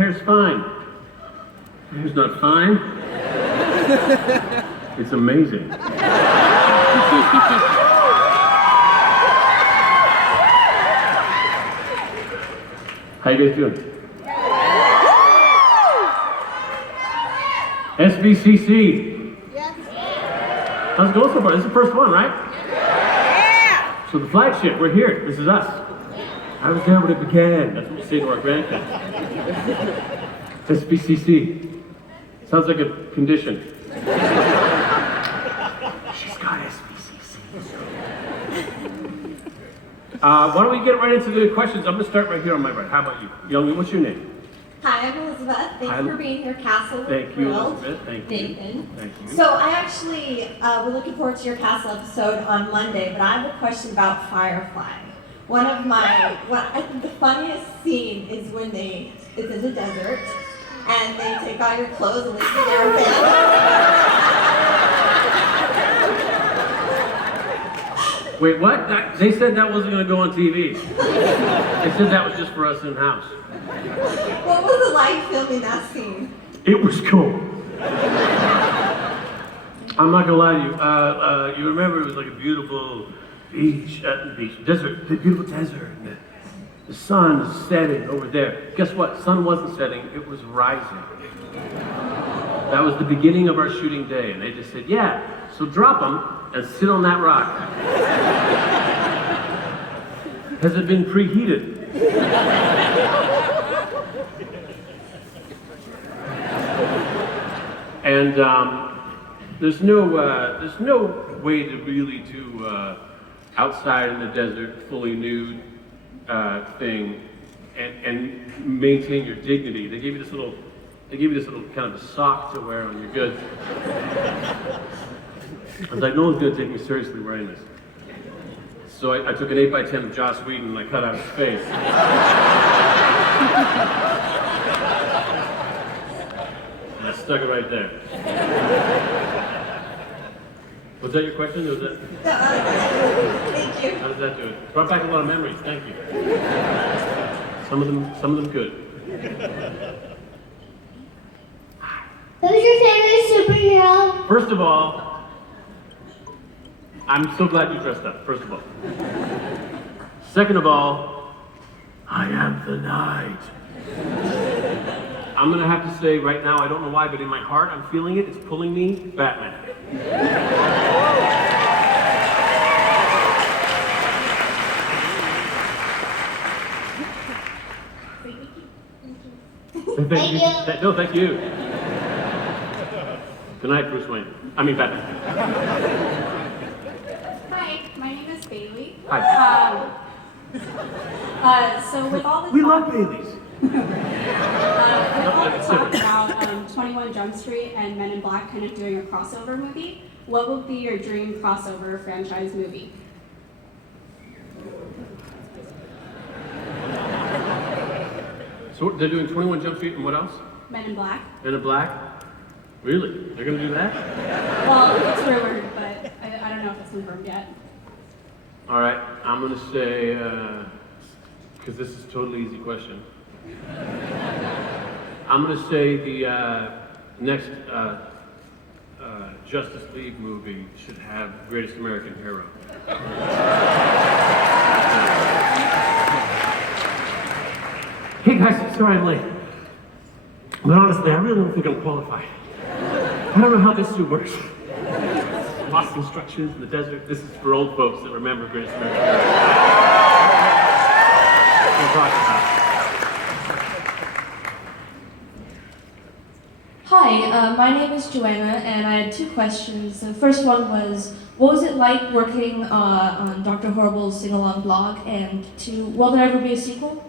hair's fine. My hair's not fine. It's amazing. How you guys doing? SBCC. Yes. How's it going so far? This is the first one, right? Yeah. So the flagship, we're here. This is us. I was there when it began. That's what we say to our grandkids. SBCC. Sounds like a condition. She's got SBCC. Why don't we get right into the questions? I'm going to start right here on my right. How about you? Youngly, what's your name? Hi, I'm Elizabeth. Thanks for being here, Castle. Thank you, Elizabeth. Thank you. Nathan. Thank you. So I actually, we're looking forward to your Castle episode on Monday, but I have a question about Firefly. One of my, I think the funniest scene is when it's in the desert, and they take all your clothes and leave you there with Wait, what? They said that wasn't going to go on TV. They said that was just for us in-house. What was it like filming that scene? It was cool. I'm not going to lie to you. You remember it was like a beautiful desert, the beautiful desert. The sun is setting over there. Guess what? Sun wasn't setting, it was rising. That was the beginning of our shooting day, and they just said, yeah, so drop them and sit on that rock. Has it been preheated? And there's no way to really do outside in the desert, fully nude thing, and maintain your dignity. They gave you this little kind of a sock to wear on your goods. I was like, no one's gonna take me seriously wearing this. So I took an 8x10 of Joss Whedon and I cut out his face. And I stuck it right there. Was that your question? Or was that... Thank you. How does that do it? Brought back a lot of memories, thank you. Some of them good. Who's your favorite superhero? First of all, I'm so glad you dressed up, first of all. Second of all, I am the night. I'm gonna have to say right now, I don't know why, but in my heart, I'm feeling it. It's pulling me, Batman. Thank you. No, thank you. Good night, Bruce Wayne. I mean, Batman. Hi, my name is Bailey. Hi. So with all the We love Baileys. with all the talk about 21 Jump Street and Men in Black kind of doing a crossover movie, what would be your dream crossover franchise movie? So they're doing 21 Jump Street and what else? Men in Black? Men in Black? Really? They're gonna do that? Well, it's rumored, but I don't know if it's confirmed yet. All right, I'm gonna say, because this is a totally easy question. I'm gonna say the next Justice League movie should have Greatest American Hero. Hey guys, sorry I'm late. But honestly, I really don't think I'm qualified. I don't know how this suit works. Lost instructions in the desert. This is for old folks that remember Greatest American Hero. We'll talk about it. Hi, my name is Joanna, and I had two questions. The first one was, what was it like working on Dr. Horrible's sing-along blog? And two, will there ever be a sequel?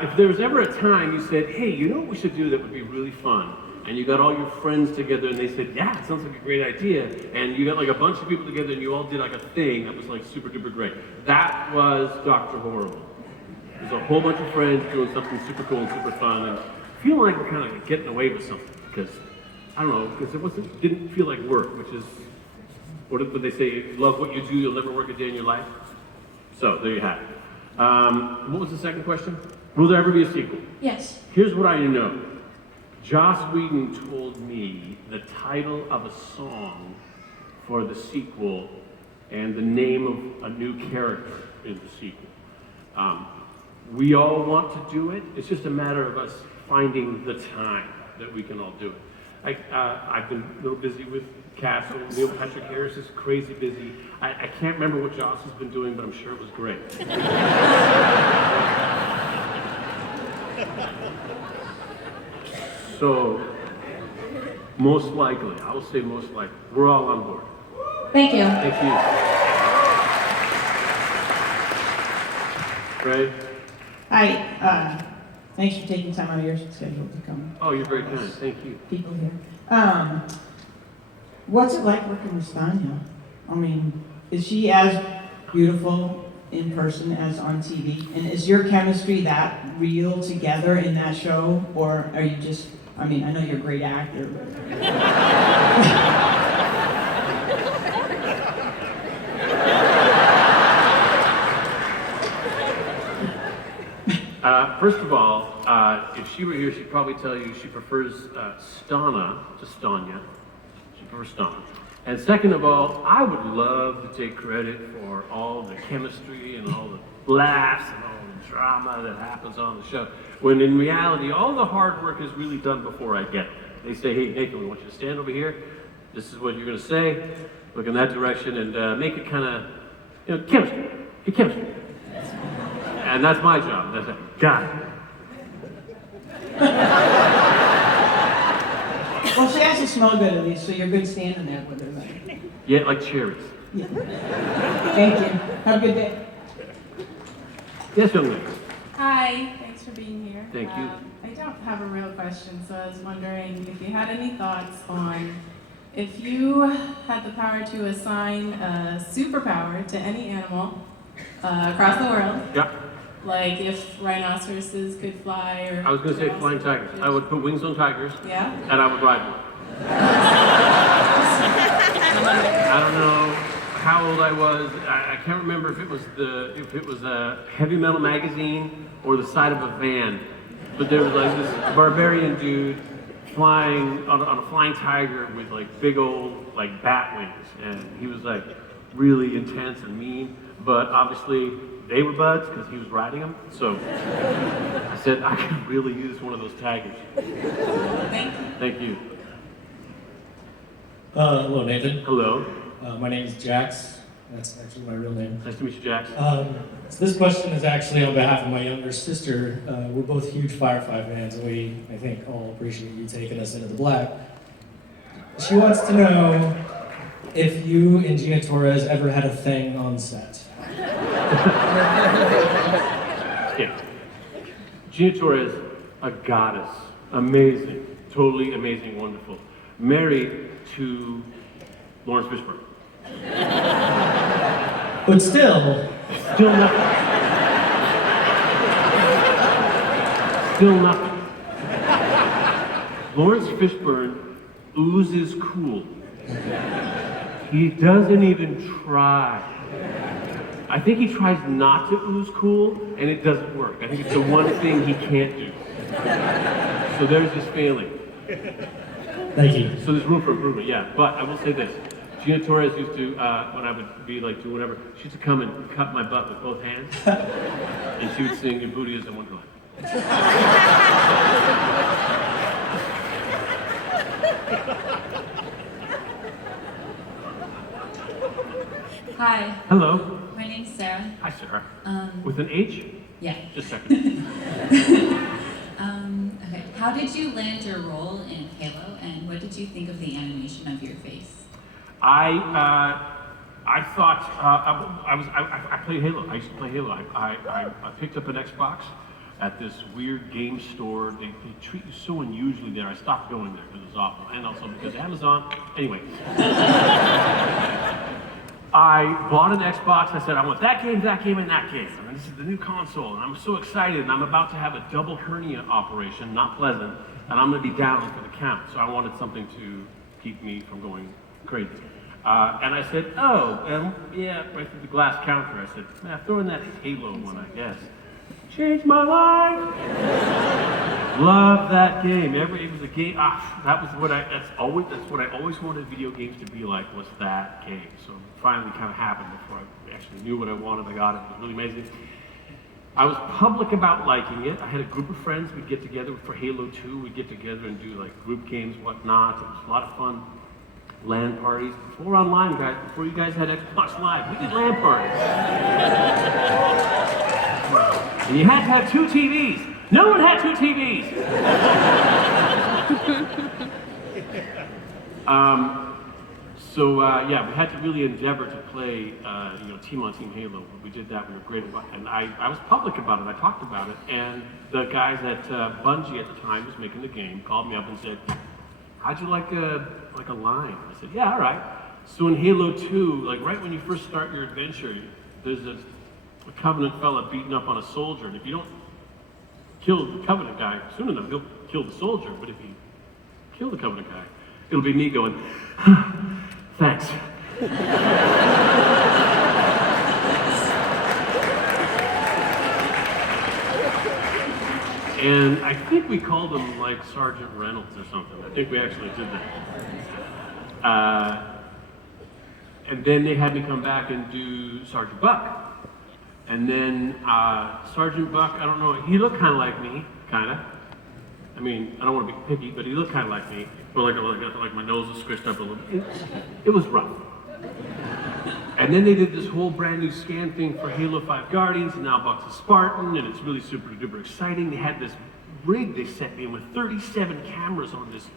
If there was ever a time you said, hey, you know what we should do that would be really fun? And you got all your friends together and they said, yeah, it sounds like a great idea. And you got like a bunch of people together and you all did like a thing that was like super duper great. That was Dr. Horrible. There's a whole bunch of friends doing something super cool and super fun, and feeling like we're kind of getting away with something because, I don't know, because it didn't feel like work, which is, what would they say, if you love what you do, you'll never work a day in your life? So there you have it. What was the second question? Will there ever be a sequel? Yes. Here's what I know. Joss Whedon told me the title of a song for the sequel and the name of a new character in the sequel. We all want to do it. It's just a matter of us finding the time that we can all do it. I've been a little busy with Castle. Neil Patrick Harris is crazy busy. I can't remember what Joss has been doing, but I'm sure it was great. So, most likely, I will say most likely, we're all on board. Thank you. Thank you. Ray? Hi, thanks for taking time out of your schedule to come. Oh, you're very kind. Thank you. People here. What's it like working with Stanya? I mean, is she as beautiful in person as on TV? And is your chemistry that real together in that show? Or are you just, I mean, I know you're a great actor, but... First of all, if she were here, she'd probably tell you she prefers Stana to Stanya. She prefers Stana. And second of all, I would love to take credit for all the chemistry and all the laughs and all the drama that happens on the show, when in reality, all the hard work is really done before I get it. They say, hey, Nathan, we want you to stand over here. This is what you're going to say. Look in that direction and make it kind of, chemistry. Get chemistry. And that's my job. That's it. Got it. Well, she has to smell good at least, so you're good standing there with her. Then. Yeah, like cherries. Yeah. Thank you. Have a good day. Yes, young lady. Hi, thanks for being here. Thank you. I don't have a real question, so I was wondering if you had any thoughts on if you had the power to assign a superpower to any animal across the world. Yeah. Like if rhinoceroses could fly, or I was going to say flying tigers. I would put wings on tigers. Yeah. And I would ride one. I don't know how old I was. I can't remember if it was a heavy metal magazine or the side of a van. But there was like this barbarian dude flying on a flying tiger with like big old like bat wings, and he was like really intense and mean. But obviously they were buds because he was riding them. So I said I could really use one of those tigers. Thank you. Thank you. Hello, Nathan. Hello. My name is Jax. That's actually my real name. Nice to meet you, Jax. So this question is actually on behalf of my younger sister. We're both huge Firefly fans, and we, I think, all appreciate you taking us into the black. She wants to know if you and Gina Torres ever had a thing on set. Yeah. Gina Torres, a goddess. Amazing. Totally amazing, wonderful. Married to Lawrence Fishburne. But still, Still nothing. Still nothing. Lawrence Fishburne oozes cool. He doesn't even try. I think he tries not to ooze cool, and it doesn't work. I think it's the one thing he can't do. So there's his failing. thank you. So there's room for improvement, yeah. But I will say this. Gina Torres used to, when I would be like doing whatever, she used to come and cut my butt with both hands. And she would sing "In Booty is a Wonderland." Hi, Hello. my name's Sarah. Hi, Sarah. Um, With an H? yeah. Just a second. Okay. How did you land your role in Halo, and what did you think of the animation of your face? I thought I played Halo. I used to play Halo. I picked up an Xbox at this weird game store. They treat you so unusually there. I stopped going there because it was awful, and also because Amazon. Anyway, I bought an Xbox. I said I want that game, and that game. And this is the new console, and I'm so excited. And I'm about to have a double hernia operation, not pleasant, and I'm going to be down for the count. So I wanted something to keep me from going crazy. And I said, oh, yeah, right through the glass counter. I said, throw in that Halo one, I guess. Changed my life. Love that game. It was a game. That's what I always wanted video games to be like, was that game. So it finally kind of happened before I actually knew what I wanted. I got it. It was really amazing. I was public about liking it. I had a group of friends. We'd get together for Halo 2. We'd get together and do like group games, whatnot. It was a lot of fun. LAN parties. Before online, guys, before you guys had Xbox Live, we did LAN parties. And you had to have 2 TVs. No one had 2 TVs. Yeah, we had to really endeavor to play, team on team Halo. We did that. We were great about it. And I was public about it. I talked about it. And the guys at Bungie at the time was making the game called me up and said, "How'd you like a line?" I said, "Yeah, all right." So in Halo 2, like right when you first start your adventure, there's a Covenant fella beating up on a soldier, and if you don't kill the Covenant guy soon enough, he'll kill the soldier. But if you kill the Covenant guy, it'll be me going, "Thanks." And I think we called him like Sergeant Reynolds or something. I think we actually did that. And then they had me come back and do Sergeant Buck. And then Sergeant Buck, I don't know, he looked kind of like me, kind of. I mean, I don't want to be picky, but he looked kind of like me. But like my nose was squished up a little bit. It was rough. And then they did this whole brand new scan thing for Halo 5 Guardians, and now Buck's a Spartan, and it's really super duper exciting. They had this rig they set me in with 37 cameras on this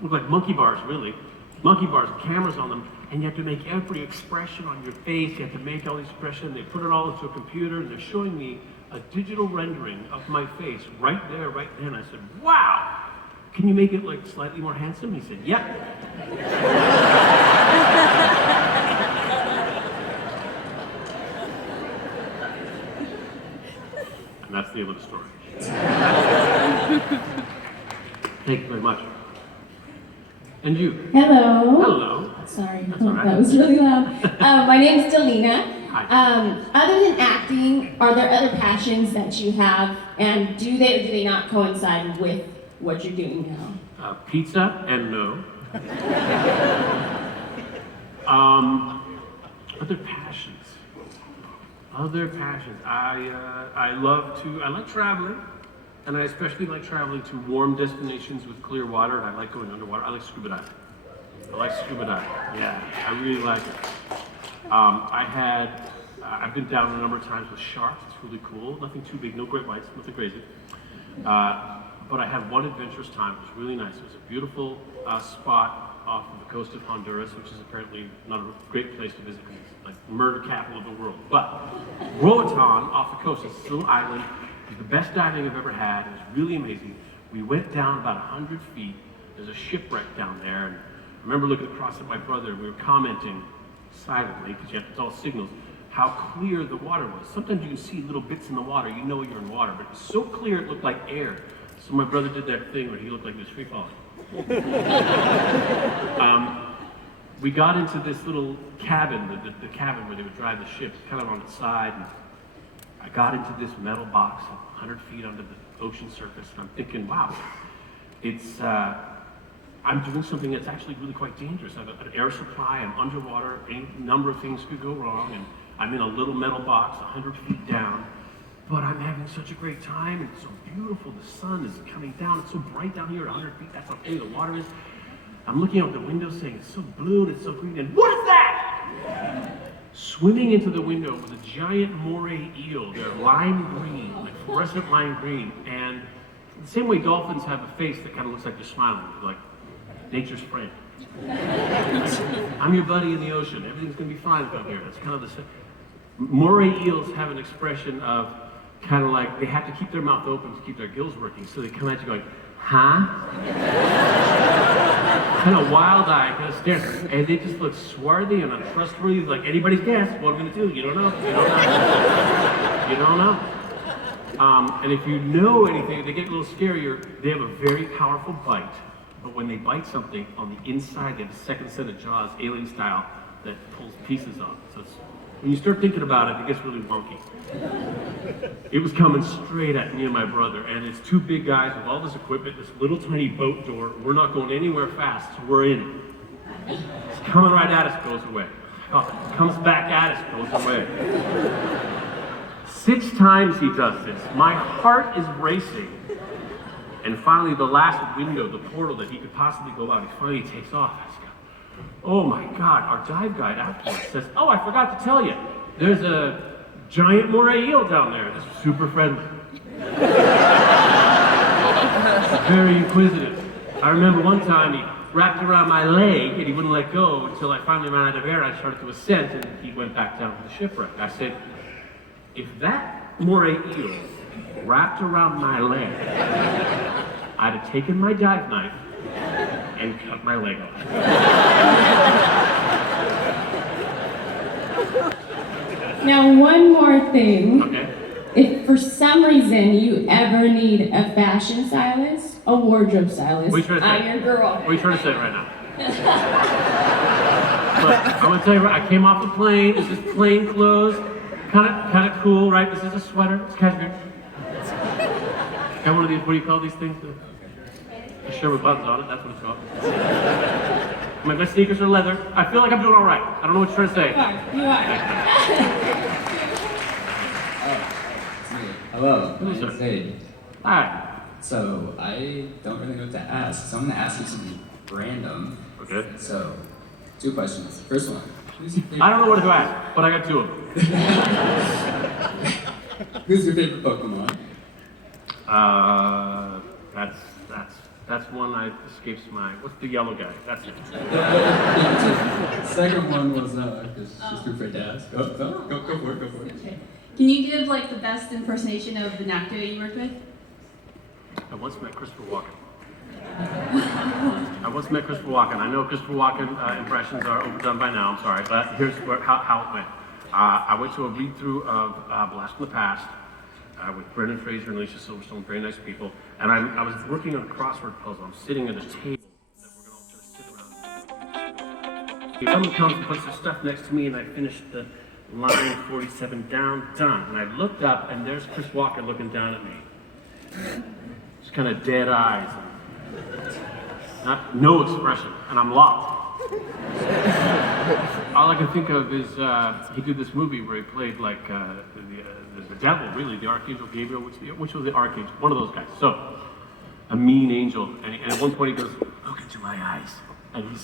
looked like monkey bars, really. Monkey bars, cameras on them, and you have to make every expression on your face. You have to make all these expressions. They put it all into a computer, and they're showing me a digital rendering of my face right there, right then. I said, "Wow, can you make it like slightly more handsome?" He said, "Yep." And that's the end of the story. Thank you very much. And you? Hello. Hello. Sorry, That's all right. that was really loud. My name is Delina. Hi. Other than acting, are there other passions that you have, and do they not coincide with what you're doing now? Pizza and no. Other passions. Other passions. I like traveling, and I especially like traveling to warm destinations with clear water, and I like going underwater. I like scuba diving. Yeah, I really like it. I've been down a number of times with sharks. It's really cool. Nothing too big, no great whites, nothing crazy. But I had one adventurous time. It was really nice. It was a beautiful spot off of the coast of Honduras, which is apparently not a great place to visit. It's like murder capital of the world. But Roatan, off the coast, it's a little island. It was the best diving I've ever had. It was really amazing. We went down about 100 feet. There's a shipwreck down there. And I remember looking across at my brother, and we were commenting silently, because it's all signals, how clear the water was. Sometimes you can see little bits in the water, you know you're in water, but it was so clear it looked like air. So my brother did that thing where he looked like he was free falling. We got into this little cabin, the cabin where they would drive the ship, kind of on its side. And I got into this metal box 100 feet under the ocean surface, and I'm thinking, wow, I'm doing something that's actually really quite dangerous. I have an air supply, I'm underwater, any number of things could go wrong, and I'm in a little metal box 100 feet down, but I'm having such a great time, and it's so beautiful. The sun is coming down. It's so bright down here at 100 feet. That's how clear the water is. I'm looking out the window saying, it's so blue and it's so green, and what is that? Swimming into the window was a giant moray eel. They're lime green, like fluorescent lime green, and the same way dolphins have a face that kind of looks like they're smiling, like nature's friend. I'm your buddy in the ocean. Everything's gonna be fine down here. That's kind of the same. Moray eels have an expression of kind of like they have to keep their mouth open to keep their gills working, so they come at you going, huh? Kind of wild-eyed, kind of staring, and they just look swarthy and untrustworthy, like anybody's guess. What I'm gonna do? You don't know. You don't know. You don't know. And if you know anything, they get a little scarier. They have a very powerful bite. but when they bite something on the inside, they have a second set of jaws, alien style, that pulls pieces off. So when you start thinking about it, it gets really wonky. It was coming straight at me and my brother, and it's two big guys with all this equipment, this little tiny boat door. We're not going anywhere fast, so we're in it. It's coming right at us, goes away. Oh, comes back at us, goes away. 6 times he does this. My heart is racing. And finally, the last window, the portal that he could possibly go out, he finally takes off. I just go, oh my God, our dive guide afterwards says, oh, I forgot to tell you, there's a giant moray eel down there that's super friendly. Very inquisitive. I remember one time he wrapped around my leg and he wouldn't let go until I finally ran out of air. I started to ascend and he went back down to the shipwreck. I said, if that moray eel wrapped around my leg, I'd have taken my dive knife and cut my leg off. Now, one more thing. Okay. If for some reason you ever need a fashion stylist, a wardrobe stylist, What are you trying to say? I'm your girl. What are you trying to say right now? Look, I'm gonna tell you, I came off the plane. This is plain clothes, kind of cool, right? This is a sweater. It's cashmere. Got one of these. What do you call these things? A shirt with buttons on it. That's what it's called. My sneakers are leather. I feel like I'm doing all right. I don't know what you're trying to say. You are. Hello, my Hello, name's sir. Zaid. Hi. So, I don't really know what to ask, so I'm gonna ask you something random. Okay. So, 2 questions. First one, who's your favorite? I don't know what to ask, but I got 2 of them. Who's your favorite Pokemon? That's one that escapes my. What's the yellow guy? That's it. Second one was, because she's too afraid to ask. Go for it. Okay. Can you give like the best impersonation of the actor you worked with? I once met Christopher Walken. I know Christopher Walken impressions are overdone by now, I'm sorry, but here's how it went. I went to a read-through of Blast from the Past with Brendan Fraser and Alicia Silverstone, very nice people, and I was working on a crossword puzzle. I'm sitting at a table that we're going to all sit around. Someone comes and puts their stuff next to me, and I finished the line 47 down, done. And I looked up, and there's Chris Walker looking down at me. Just kind of dead eyes. No expression, and I'm locked. All I can think of is he did this movie where he played like the devil, really, the Archangel Gabriel, which was the Archangel, one of those guys. So, a mean angel, and at one point he goes, look into my eyes. And he's